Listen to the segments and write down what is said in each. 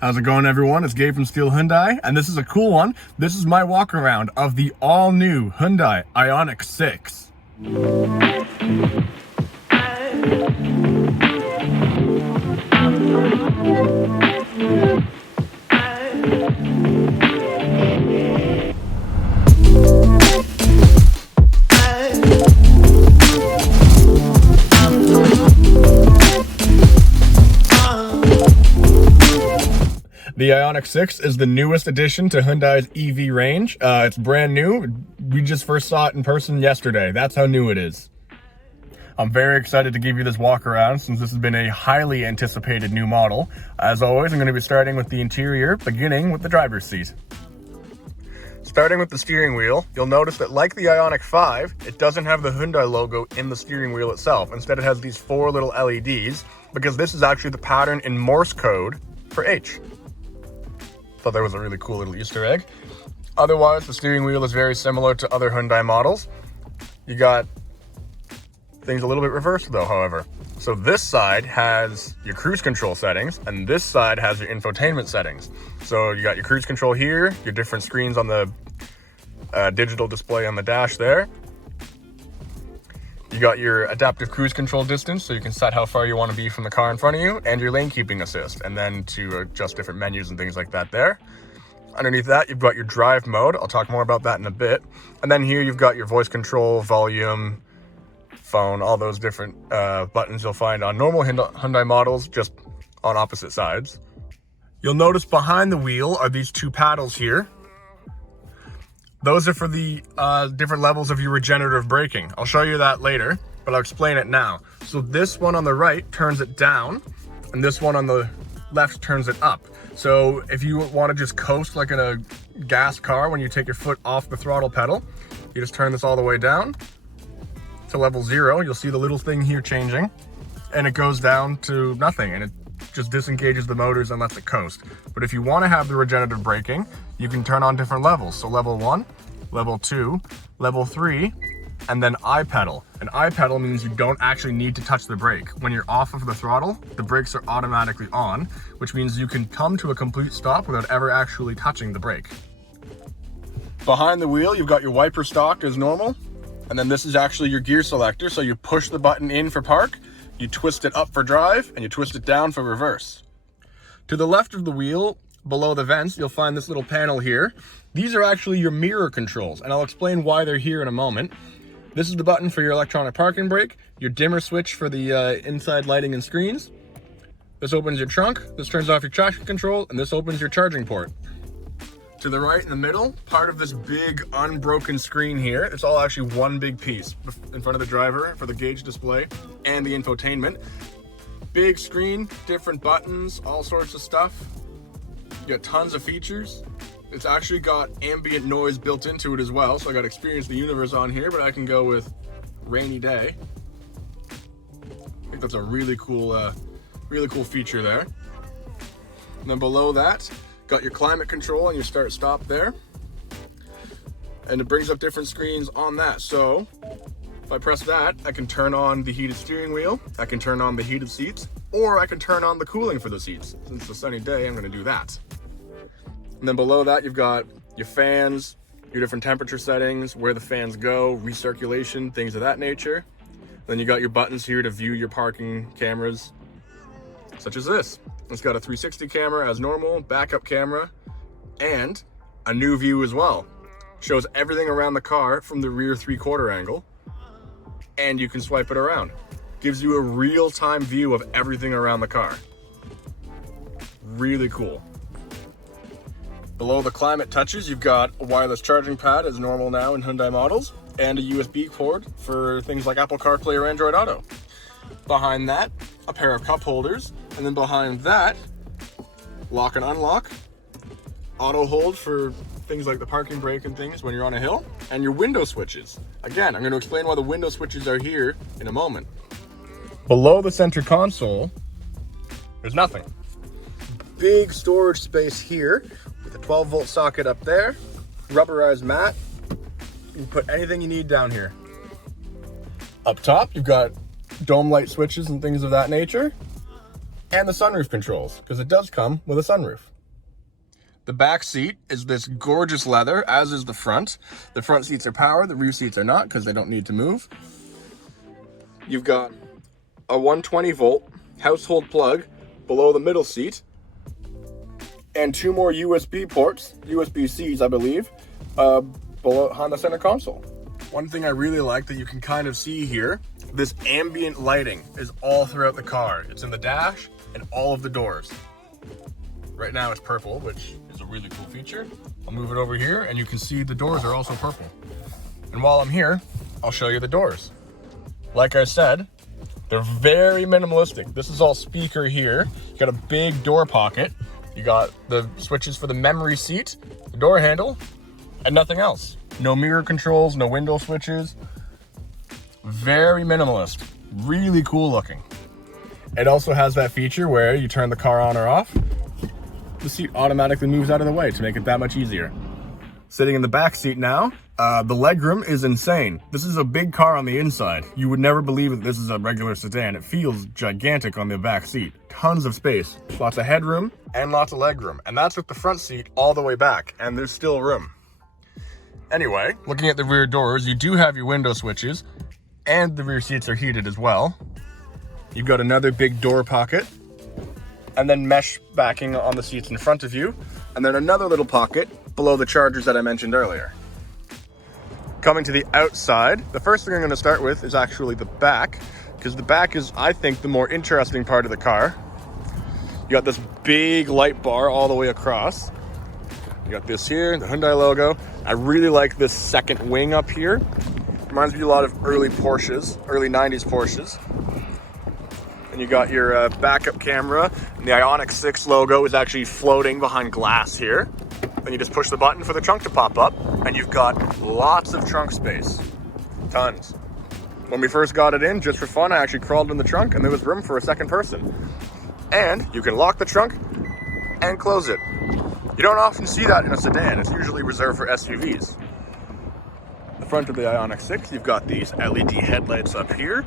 How's it going, everyone? It's Gabe from Steel Hyundai, and this is a cool one. This is my walk around of the all-new Hyundai Ioniq 6. The Ioniq 6 is the newest addition to Hyundai's EV range. It's brand new. We just first saw it in person yesterday. That's how new it is. I'm very excited to give you this walk around since this has been a highly anticipated new model. As always, I'm going to be starting with the interior, beginning with the driver's seat. Starting with the steering wheel, you'll notice that like the Ioniq 5, it doesn't have the Hyundai logo in the steering wheel itself. Instead, it has these 4 little LEDs because this is actually the pattern in Morse code for H. Thought that was a really cool little Easter egg. Otherwise, the steering wheel is very similar to other Hyundai models. You got things a little bit reversed though, however. So this side has your cruise control settings, and this side has your infotainment settings. So you got your cruise control here, your different screens on the digital display on the dash there. You got your adaptive cruise control distance, so you can set how far you want to be from the car in front of you, and your lane keeping assist, and then to adjust different menus and things like that there. Underneath that, you've got your drive mode. I'll talk more about that in a bit. And then here you've got your voice control, volume, phone, all those different buttons you'll find on normal Hyundai models, just on opposite sides. You'll notice behind the wheel are these 2 paddles here. Those are for the different levels of your regenerative braking. I'll show you that later, but I'll explain it now. So this one on the right turns it down, and this one on the left turns it up. So if you want to just coast like in a gas car, when you take your foot off the throttle pedal, you just turn this all the way down to level 0. You'll see the little thing here changing, and it goes down to nothing, and it just disengages the motors and lets it coast. But if you want to have the regenerative braking, you can turn on different levels. So level 1, level 2, level 3, and then I-pedal. And I-pedal means you don't actually need to touch the brake. When you're off of the throttle, the brakes are automatically on, which means you can come to a complete stop without ever actually touching the brake. Behind the wheel, you've got your wiper stock as normal, and then this is actually your gear selector. So you push the button in for park, you twist it up for drive, and you twist it down for reverse. To the left of the wheel, below the vents, you'll find this little panel here. These are actually your mirror controls, and I'll explain why they're here in a moment. This is the button for your electronic parking brake, your dimmer switch for the inside lighting and screens. This opens your trunk, this turns off your traction control, and this opens your charging port. To the right in the middle, part of this big unbroken screen here, it's all actually one big piece in front of the driver for the gauge display and the infotainment. Big screen, different buttons, all sorts of stuff. You got tons of features. It's actually got ambient noise built into it as well, so I got Experience the Universe on here, but I can go with Rainy Day. I think that's a really cool feature there. And then below that, got your climate control and your start stop there. And it brings up different screens on that. So if I press that, I can turn on the heated steering wheel, I can turn on the heated seats, or I can turn on the cooling for the seats. Since it's a sunny day, I'm gonna do that. And then below that, you've got your fans, your different temperature settings, where the fans go, recirculation, things of that nature. Then you got your buttons here to view your parking cameras, such as this. It's got a 360 camera as normal, backup camera, and a new view as well. Shows everything around the car from the rear 3/4 angle, and you can swipe it around. Gives you a real-time view of everything around the car. Really cool. Below the climate touches, you've got a wireless charging pad as normal now in Hyundai models, and a USB port for things like Apple CarPlay or Android Auto. Behind that, a pair of cup holders, and then behind that, lock and unlock, auto hold for things like the parking brake and things when you're on a hill, and your window switches. Again, I'm going to explain why the window switches are here in a moment. Below the center console, there's nothing. Big storage space here with a 12-volt socket up there, rubberized mat. You can put anything you need down here. Up top, you've got dome light switches and things of that nature. and the sunroof controls, because it does come with a sunroof. The back seat is this gorgeous leather, as is the front. The front seats are power, the rear seats are not, because they don't need to move. You've got a 120 volt household plug below the middle seat, and 2 more USB ports, USB-Cs I believe, below on the center console. One thing I really like that you can kind of see here, this ambient lighting is all throughout the car. It's in the dash and all of the doors. Right now it's purple, which is a really cool feature. I'll move it over here and you can see the doors are also purple. And while I'm here, I'll show you the doors. Like I said, they're very minimalistic. This is all speaker here. You got a big door pocket. You got the switches for the memory seat, the door handle, and nothing else. No mirror controls, no window switches. Very minimalist, really cool looking. It also has that feature where you turn the car on or off, the seat automatically moves out of the way to make it that much easier. Sitting in the back seat now, the legroom is insane. This is a big car on the inside. You would never believe that this is a regular sedan. It feels gigantic on the back seat. Tons of space, lots of headroom and lots of legroom. And that's with the front seat all the way back, and there's still room. Anyway, looking at the rear doors, you do have your window switches, and the rear seats are heated as well. You've got another big door pocket, and then mesh backing on the seats in front of you, and then another little pocket below the chargers that I mentioned earlier. Coming to the outside, the first thing I'm going to start with is actually the back, because the back is, I think, the more interesting part of the car. You got this big light bar all the way across. You got this here, the Hyundai logo. I really like this second wing up here. Reminds me a lot of early Porsches, early 90s Porsches. And you got your backup camera, and the Ioniq 6 logo is actually floating behind glass here. Then you just push the button for the trunk to pop up, and you've got lots of trunk space. Tons. When we first got it in, just for fun, I actually crawled in the trunk, and there was room for a second person. And you can lock the trunk and close it. You don't often see that in a sedan. It's usually reserved for SUVs. The front of the Ioniq 6, you've got these LED headlights up here.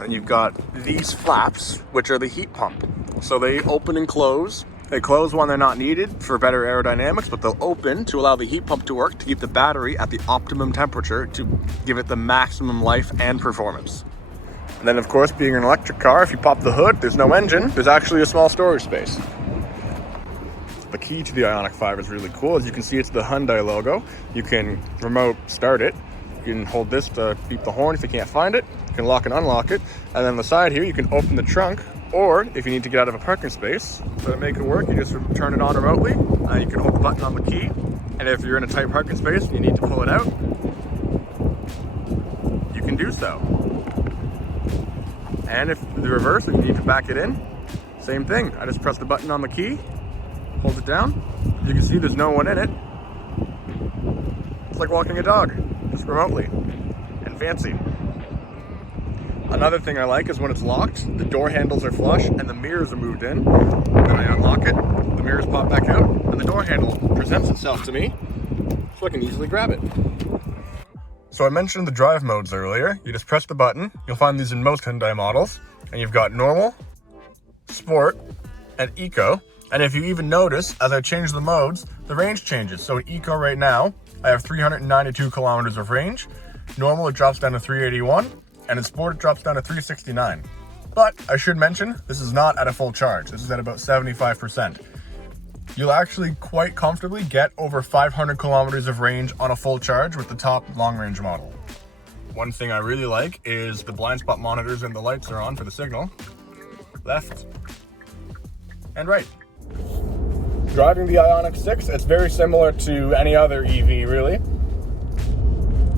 And you've got these flaps, which are the heat pump. So they open and close. They close when they're not needed for better aerodynamics, but they'll open to allow the heat pump to work to keep the battery at the optimum temperature to give it the maximum life and performance. And then, of course, being an electric car, if you pop the hood, there's no engine. There's actually a small storage space. The key to the Ioniq 5 is really cool. As you can see, it's the Hyundai logo. You can remote start it. You can hold this to beep the horn if you can't find it. You can lock and unlock it. And then on the side here, you can open the trunk, or if you need to get out of a parking space, to make it work, you just turn it on remotely. You can hold the button on the key. And if you're in a tight parking space and you need to pull it out, you can do so. And if the reverse, if you need to back it in, same thing. I just press the button on the key, hold it down. You can see there's no one in it. It's like walking a dog, just remotely and fancy. Another thing I like is when it's locked, the door handles are flush and the mirrors are moved in. Then I unlock it, the mirrors pop back out, and the door handle presents itself to me so I can easily grab it. So I mentioned the drive modes earlier. You just press the button. You'll find these in most Hyundai models. And you've got normal, sport, and eco. And if you even notice, as I change the modes, the range changes. So in eco right now, I have 392 kilometers of range. Normal, it drops down to 381. And in sport, it drops down to 369. But I should mention, this is not at a full charge. This is at about 75%. You'll actually quite comfortably get over 500 kilometers of range on a full charge with the top long range model. One thing I really like is the blind spot monitors and the lights are on for the signal. Left and right. Driving the Ioniq 6, it's very similar to any other EV really.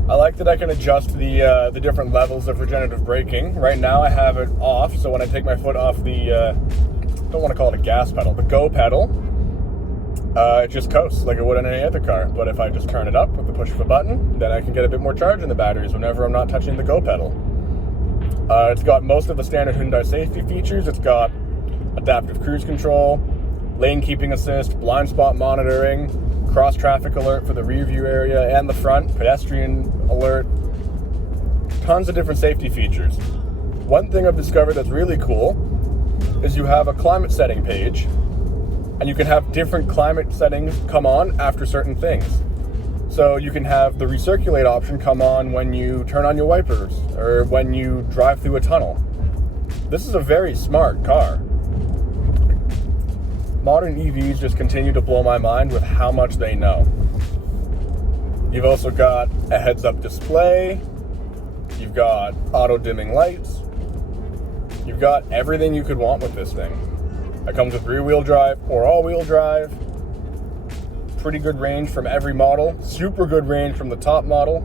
I like that I can adjust the different levels of regenerative braking. Right now I have it off, so when I take my foot off the, don't want to call it a gas pedal, the go pedal, it just coasts like it would on any other car. But if I just turn it up with the push of a button, then I can get a bit more charge in the batteries whenever I'm not touching the go pedal. It's got most of the standard Hyundai safety features. It's got adaptive cruise control, lane keeping assist, blind spot monitoring, cross traffic alert for the rear view area and the front, pedestrian alert, tons of different safety features. One thing I've discovered that's really cool is you have a climate setting page, and you can have different climate settings come on after certain things. So you can have the recirculate option come on when you turn on your wipers or when you drive through a tunnel. This is a very smart car. Modern EVs just continue to blow my mind with how much they know. You've also got a heads-up display. You've got auto-dimming lights. You've got everything you could want with this thing. It comes with rear-wheel drive or all-wheel drive. Pretty good range from every model. Super good range from the top model.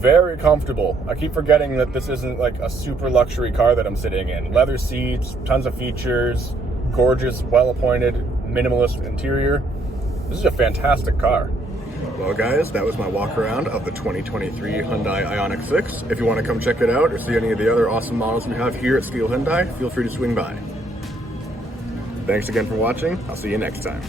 Very comfortable. I keep forgetting that this isn't like a super luxury car that I'm sitting in. Leather seats, tons of features, gorgeous, well-appointed, minimalist interior. This is a fantastic car. Well guys, that was my walk around of the 2023 Hyundai Ioniq 6. If you want to come check it out or see any of the other awesome models we have here at Steel Hyundai, feel free to swing by. Thanks again for watching. I'll see you next time.